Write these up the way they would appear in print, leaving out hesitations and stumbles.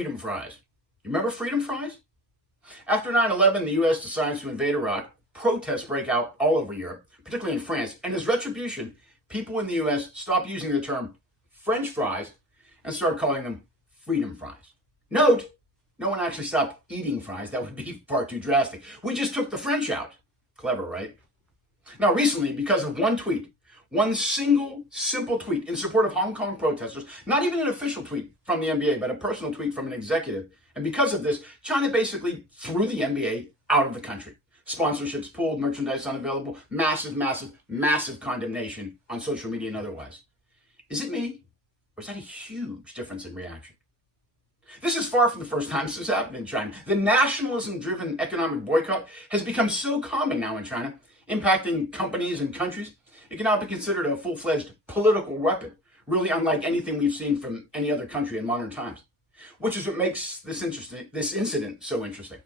freedom fries. You remember freedom fries? After 9/11, the U.S. decides to invade Iraq. Protests break out all over Europe, particularly in France. And as retribution, people in the U.S. stop using the term French fries and start calling them freedom fries. Note, no one actually stopped eating fries. That would be far too drastic. We just took the French out. Clever, right? Now, recently, because of one tweet, one single, simple tweet in support of Hong Kong protesters, not even an official tweet from the NBA, but a personal tweet from an executive. And because of this, China basically threw the NBA out of the country. Sponsorships pulled, merchandise unavailable, massive, massive, massive condemnation on social media and otherwise. Is it me, or is that a huge difference in reaction? This is far from the first time this has happened in China. The nationalism-driven economic boycott has become so common now in China, impacting companies and countries. It can now be considered a full-fledged political weapon, really unlike anything we've seen from any other country in modern times, which is what makes this incident so interesting.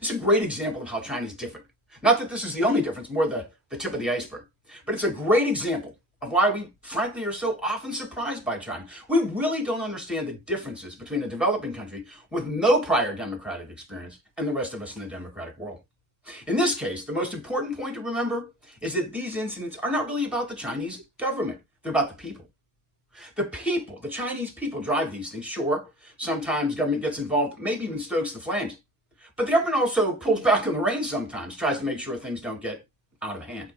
It's a great example of how China is different. Not that this is the only difference, more the tip of the iceberg, but it's a great example of why we, frankly, are so often surprised by China. We really don't understand the differences between a developing country with no prior democratic experience and the rest of us in the democratic world. In this case, the most important point to remember is that these incidents are not really about the Chinese government. They're about the people. The people, the Chinese people, drive these things. Sure, sometimes government gets involved, maybe even stokes the flames. But the government also pulls back on the reins sometimes, tries to make sure things don't get out of hand.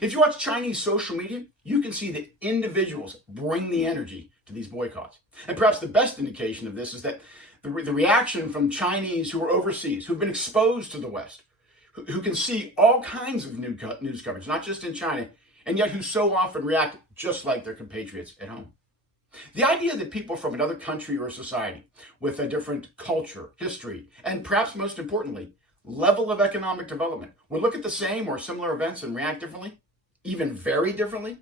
If you watch Chinese social media, you can see that individuals bring the energy to these boycotts. And perhaps the best indication of this is that the reaction from Chinese who are overseas, who've been exposed to the West, who can see all kinds of news coverage, not just in China, and yet who so often react just like their compatriots at home. The idea that people from another country or society with a different culture, history, and perhaps most importantly, level of economic development would look at the same or similar events and react differently, even very differently,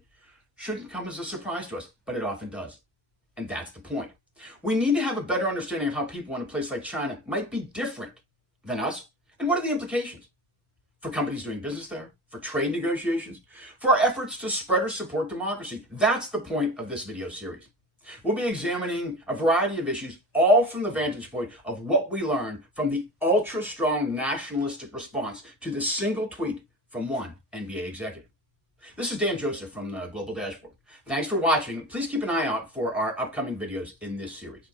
shouldn't come as a surprise to us, but it often does. And that's the point. We need to have a better understanding of how people in a place like China might be different than us, and what are the implications for companies doing business there, for trade negotiations, for our efforts to spread or support democracy. That's the point of this video series. We'll be examining a variety of issues, all from the vantage point of what we learned from the ultra-strong nationalistic response to the single tweet from one NBA executive. This is Dan Joseph from the Global Dashboard. Thanks for watching. Please keep an eye out for our upcoming videos in this series.